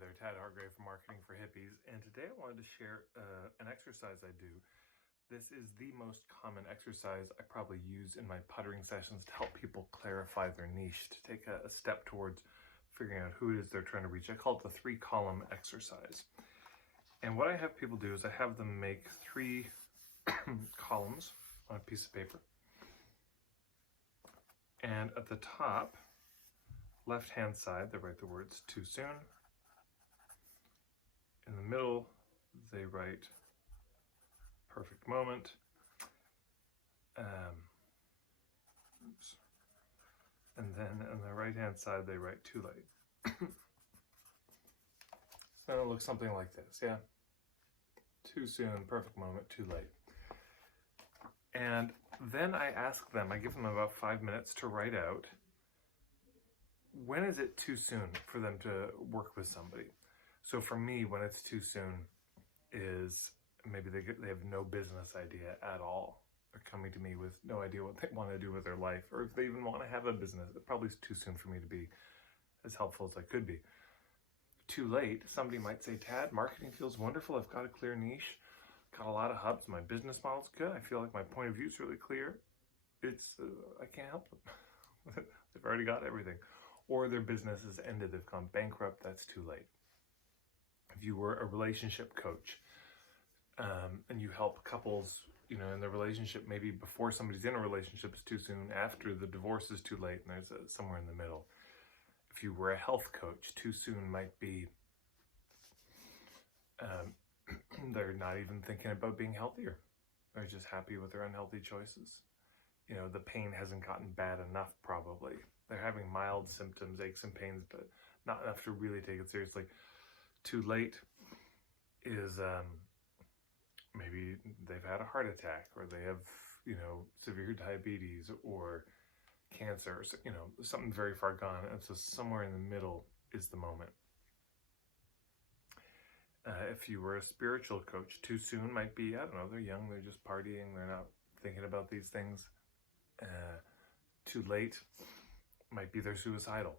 there, Tad Hargrave from Marketing for Hippies, and today I wanted to share an exercise I do. This is the most common exercise I probably use in my puttering sessions to help people clarify their niche, to take a step towards figuring out who it is they're trying to reach. I call it the 3-column exercise. And what I have people do is I have them make 3 columns on a piece of paper. And at the top, left-hand side, they write the words "too soon." In the middle, they write "perfect moment." Oops. And then on the right-hand side, they write "too late." So it looks something like this, yeah? Too soon, perfect moment, too late. And then I ask them, I give them about 5 minutes to write out, when is it too soon for them to work with somebody? So for me, when it's too soon is maybe they have no business idea at all. They're coming to me with no idea what they want to do with their life, or if they even want to have a business. It probably is too soon for me to be as helpful as I could be. Too late, somebody might say, "Tad, marketing feels wonderful. I've got a clear niche, got a lot of hubs. My business model's good. I feel like my point of view is really clear. I can't help them. They've already got everything." Or their business has ended. They've gone bankrupt. That's too late. If you were a relationship coach and you help couples, in their relationship, maybe before somebody's in a relationship is too soon, after the divorce is too late, and there's somewhere in the middle. If you were a health coach, too soon might be they're not even thinking about being healthier. They're just happy with their unhealthy choices. The pain hasn't gotten bad enough, probably. They're having mild symptoms, aches and pains, but not enough to really take it seriously. Too late is maybe they've had a heart attack, or they have, severe diabetes or cancer, or, something very far gone. And so somewhere in the middle is the moment. If you were a spiritual coach, too soon might be, they're young, they're just partying, they're not thinking about these things. Too late might be they're suicidal.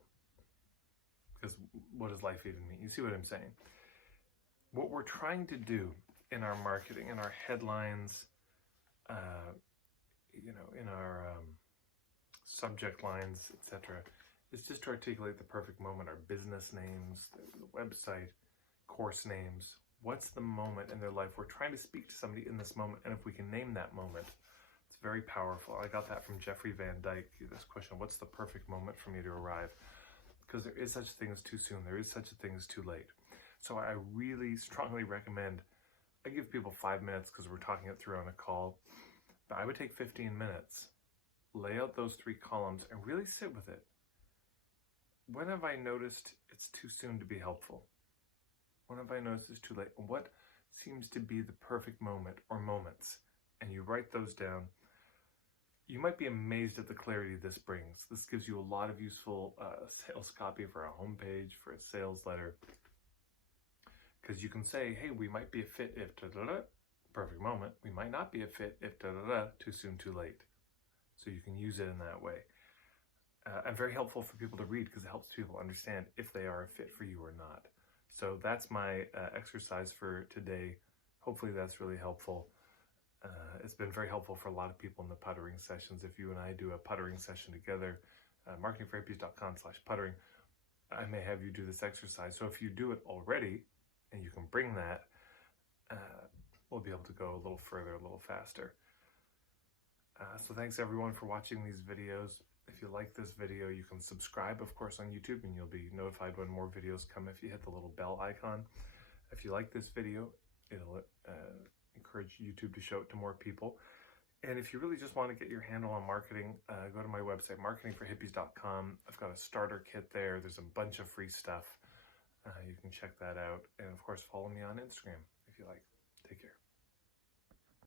Because what does life even mean? You see what I'm saying? What we're trying to do in our marketing, in our headlines, in our subject lines, etc., is just to articulate the perfect moment. Our business names, the website, course names. What's the moment in their life? We're trying to speak to somebody in this moment, and if we can name that moment, it's very powerful. I got that from Jeffrey Van Dyke, this question, what's the perfect moment for me to arrive? Because there is such a thing as too soon. There is such a thing as too late. So I really strongly recommend, I give people 5 minutes because we're talking it through on a call, but I would take 15 minutes, lay out those 3 columns, and really sit with it. When have I noticed it's too soon to be helpful? When have I noticed it's too late? And what seems to be the perfect moment or moments? And you write those down. You might be amazed at the clarity this brings. This gives you a lot of useful sales copy for a homepage, for a sales letter. Because you can say, hey, we might be a fit if da-da-da, perfect moment. We might not be a fit if da-da-da, too soon, too late. So you can use it in that way. And very helpful for people to read because it helps people understand if they are a fit for you or not. So that's my exercise for today. Hopefully that's really helpful. It's been very helpful for a lot of people in the puttering sessions. If you and I do a puttering session together, marketingforhippies.com/puttering, I may have you do this exercise. So if you do it already and you can bring that, we'll be able to go a little further, a little faster. So thanks everyone for watching these videos. If you like this video, you can subscribe, of course, on YouTube, and you'll be notified when more videos come if you hit the little bell icon. If you like this video, it'll encourage YouTube to show it to more people. And if you really just want to get your handle on marketing, go to my website, marketingforhippies.com. I've got a starter kit there. There's a bunch of free stuff. You can check that out. And of course, follow me on Instagram if you like. Take care.